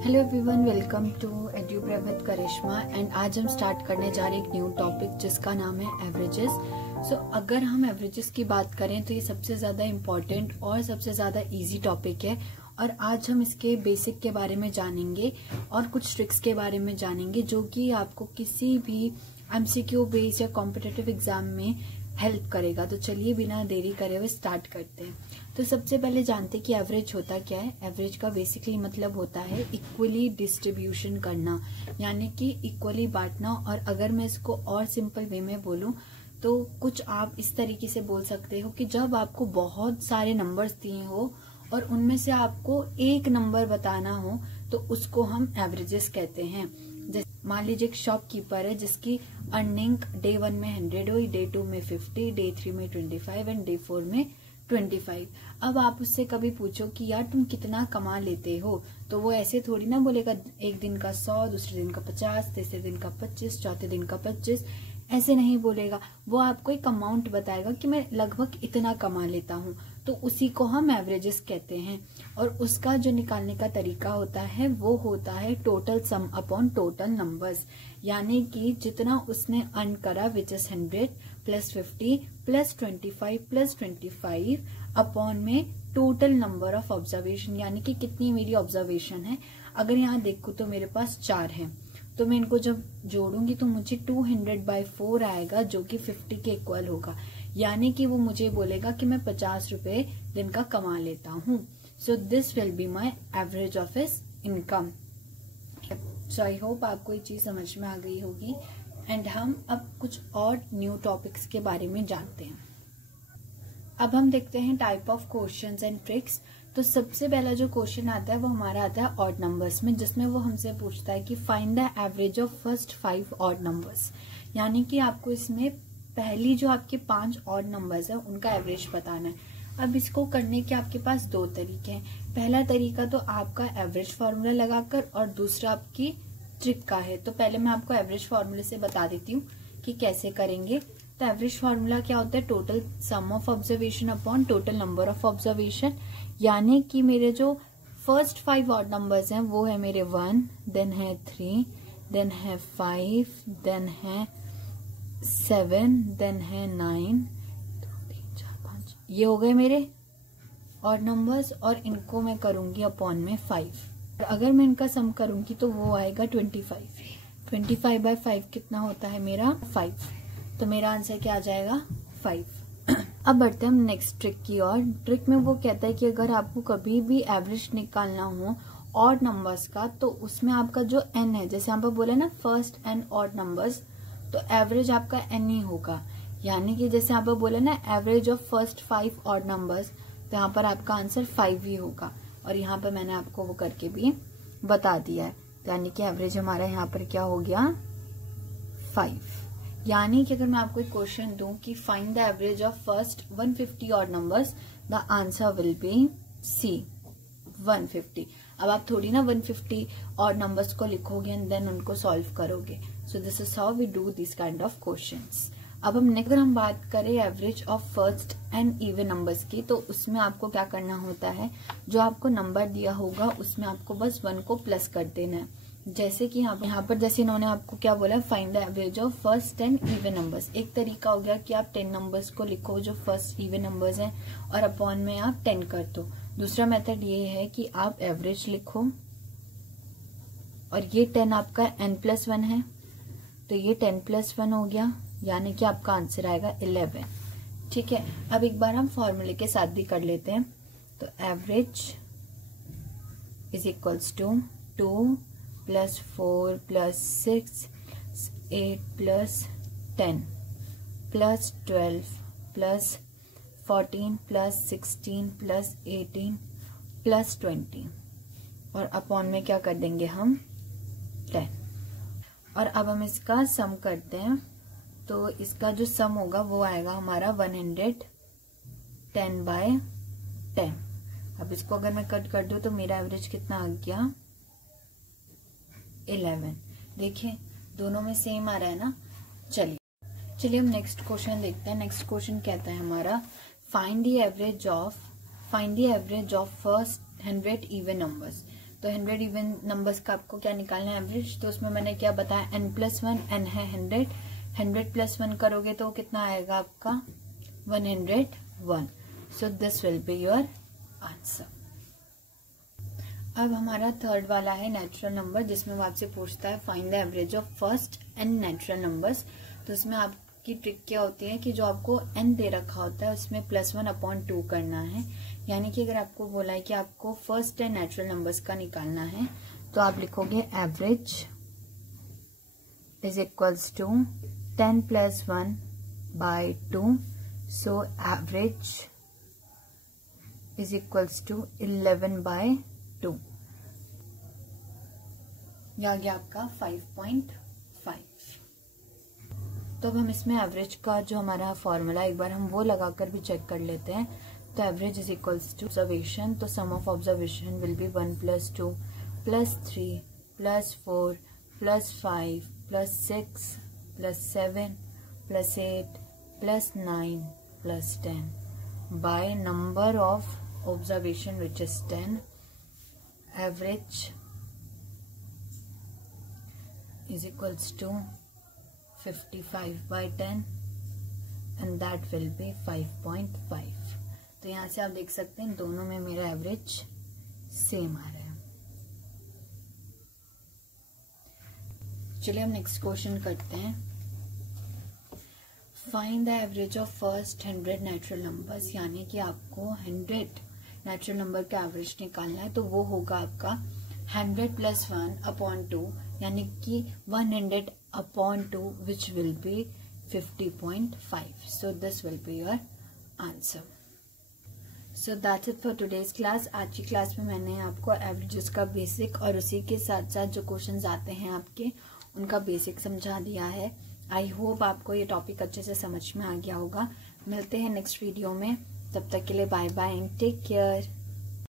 Hello everyone, welcome to Edubrave with Karishma. And आज हम start करने जा रहे हैं एक न्यू टॉपिक जिसका नाम है एवरेजेस। सो अगर हम एवरेजेस की बात करें तो ये सबसे ज्यादा इम्पोर्टेंट और सबसे ज्यादा इजी टॉपिक है। और आज हम इसके बेसिक के बारे में जानेंगे और कुछ ट्रिक्स के बारे में जानेंगे जो कि आपको किसी भी एमसीक्यू बेस्ड या कॉम्पिटिटिव एग्जाम में हेल्प करेगा। तो चलिए बिना देरी करे हुए स्टार्ट करते हैं। तो सबसे पहले जानते हैं कि एवरेज होता क्या है। एवरेज का बेसिकली मतलब होता है इक्वली डिस्ट्रीब्यूशन करना, यानी कि इक्वली बांटना। और अगर मैं इसको और सिंपल वे में बोलूं तो कुछ आप इस तरीके से बोल सकते हो कि जब आपको बहुत सारे नंबर्स दिए हो और उनमें से आपको एक नंबर बताना हो तो उसको हम एवरेजेस कहते हैं। मान लीजिए एक शॉपकीपर है जिसकी अर्निंग डे 1 में 100 हुई, डे 2 में 50, डे 3 में 25 एंड डे 4 में 25। अब आप उससे कभी पूछो कि यार तुम कितना कमा लेते हो, तो वो ऐसे थोड़ी ना बोलेगा एक दिन का 100, दूसरे दिन का 50, तीसरे दिन का 25, चौथे दिन का 25, ऐसे नहीं बोलेगा। वो आपको एक अमाउंट बताएगा कि मैं लगभग इतना कमा लेता हूँ, तो उसी को हम एवरेजेस कहते हैं। और उसका जो निकालने का तरीका होता है वो होता है total sum upon total numbers, यानी कि जितना उसने अर्न करा which is 100 plus 50 plus 25 plus 25 upon में टोटल नंबर ऑफ ऑब्जर्वेशन, यानी कि कितनी मेरी ऑब्जर्वेशन है। अगर यहाँ देखो तो मेरे पास 4 है, तो मैं इनको जब जोड़ूंगी तो मुझे 200/4 आएगा जो कि 50 के इक्वल होगा। यानी कि वो मुझे बोलेगा कि मैं 50 रुपए दिन का कमा लेता हूँ। So this will be my average of his income. So I hope आपको ये चीज समझ में आ गई होगी। एंड हम अब कुछ और न्यू टॉपिक्स के बारे में जानते हैं। अब हम देखते हैं type of questions and tricks. तो सबसे पहला जो क्वेश्चन आता है वो हमारा आता है ऑड नंबर्स में, जिसमें वो हमसे पूछता है कि find the average of first 5 odd numbers, यानी कि आपको इसमें पहली जो आपके 5 ऑड नंबर्स है उनका एवरेज बताना है। अब इसको करने के आपके पास 2 तरीके हैं। पहला तरीका तो आपका एवरेज फॉर्मूला लगाकर और दूसरा आपकी ट्रिक का है। तो पहले मैं आपको एवरेज फॉर्मूले से बता देती हूँ कि कैसे करेंगे। तो एवरेज फॉर्मूला क्या होता है, total sum of observation upon total number of observation. यानी कि मेरे जो फर्स्ट 5 ऑड नंबर्स हैं वो है मेरे 1, देन है 3, देन है 5, देन है 7, देन है 9, 2, 3, 4, 5, ये हो गए मेरे ऑड नंबर्स। और इनको मैं करूंगी अपॉन में 5। और अगर मैं इनका सम करूंगी तो वो आएगा 25। 25/5 कितना होता है मेरा 5। तो मेरा आंसर क्या आ जाएगा 5। अब बढ़ते हैं हम नेक्स्ट ट्रिक की ओर। ट्रिक में वो कहता है कि अगर आपको कभी भी एवरेज निकालना हो ऑड नंबर्स का तो उसमें आपका जो एन है, जैसे यहाँ पर बोले ना फर्स्ट एन ऑड नंबर्स, तो एवरेज आपका एन ही होगा। यानी कि जैसे यहाँ पर बोले ना average of first 5 odd numbers, तो यहाँ पर आपका आंसर 5 ही होगा। और यहाँ पर मैंने आपको वो करके भी बता दिया है। यानी कि एवरेज हमारा यहाँ पर क्या हो गया 5। यानी कि अगर मैं आपको एक क्वेश्चन दूं कि find the average of first 150 odd numbers, the answer will be C 150। अब आप थोड़ी ना 150 ऑड नंबर्स को लिखोगे एंड देन उनको सॉल्व करोगे। So this is how we do this kind of questions. अब अगर हम बात करें average of first n even numbers की, तो उसमें आपको क्या करना होता है, जो आपको नंबर दिया होगा उसमें आपको बस 1 को प्लस कर देना है। जैसे कि यहाँ पर जैसे इन्होंने आपको क्या बोला, find the average of first 10 even numbers. एक तरीका हो गया कि आप 10 नंबर्स को लिखो जो फर्स्ट इवन नंबर्स हैं और अपॉन में आप 10 कर दो। दूसरा मेथड ये है कि आप एवरेज लिखो और ये 10 आपका n+1 है, तो ये 10+1 हो गया, यानी कि आपका आंसर आएगा 11। ठीक है। अब एक बार हम फॉर्मूले के साथ भी कर लेते हैं। तो एवरेज इज इक्वल्स टू 2 + 4 + 6 8 + 10 + 12 + 14 + 16 + 18 + 20 और अपॉन में क्या कर देंगे हम 10। और अब हम इसका सम करते हैं, तो इसका जो सम होगा वो आएगा हमारा 110/10। अब इसको अगर मैं कट कर दूं तो मेरा एवरेज कितना आ गया 11। देखिए दोनों में सेम आ रहा है ना। चलिए हम नेक्स्ट क्वेश्चन देखते हैं। नेक्स्ट क्वेश्चन कहता है हमारा find the average of first 100 even numbers. तो 100 इवन नंबर्स का आपको क्या निकालना है एवरेज, तो उसमें मैंने क्या बताया n+1, n है 100, 100 + 1 करोगे तो कितना आएगा आपका 101. So this will be your answer. अब हमारा थर्ड वाला है नेचुरल नंबर, जिसमें वो आपसे पूछता है find the average of first n natural numbers. तो उसमें आपकी ट्रिक क्या होती है कि जो आपको n दे रखा होता है उसमें +1/2 करना है. यानी कि अगर आपको बोला है कि आपको फर्स्ट 10 नेचुरल नंबर्स का निकालना है तो आप लिखोगे average is equals to 10 + 1/2. So average is equals to 11/2. यह आ गया आपका 5.5. तो अब हम इसमें एवरेज का जो हमारा फॉर्मूला एक बार हम वो लगाकर भी चेक कर लेते हैं. तो average is equals to observation. तो sum of observation will be 1 + 2 + 3 + 4 + 5 + 6 + 7 + 8 + 9 + 10 by number of observation which is 10. Average is equals to 55/10 and that will be 5.5. तो यहाँ से आप देख सकते हैं दोनों में मेरा एवरेज सेम आ रहा है. चलिए हम नेक्स्ट क्वेश्चन करते हैं. Find the average of first 100 natural numbers. यानी कि आपको 100 नेचुरल नंबर का एवरेज निकालना है. तो वो होगा आपका 100 + 1/2 यानी कि 100/2 which will be 50.5. So this will be your answer. So that's it for today's class. आज की क्लास में मैंने आपको एवरेजेस का बेसिक और उसी के साथ साथ जो क्वेश्चंस आते हैं आपके उनका बेसिक समझा दिया है. आई होप आपको ये टॉपिक अच्छे से समझ में आ गया होगा. मिलते हैं नेक्स्ट वीडियो में. तब तक के लिए bye bye and take care.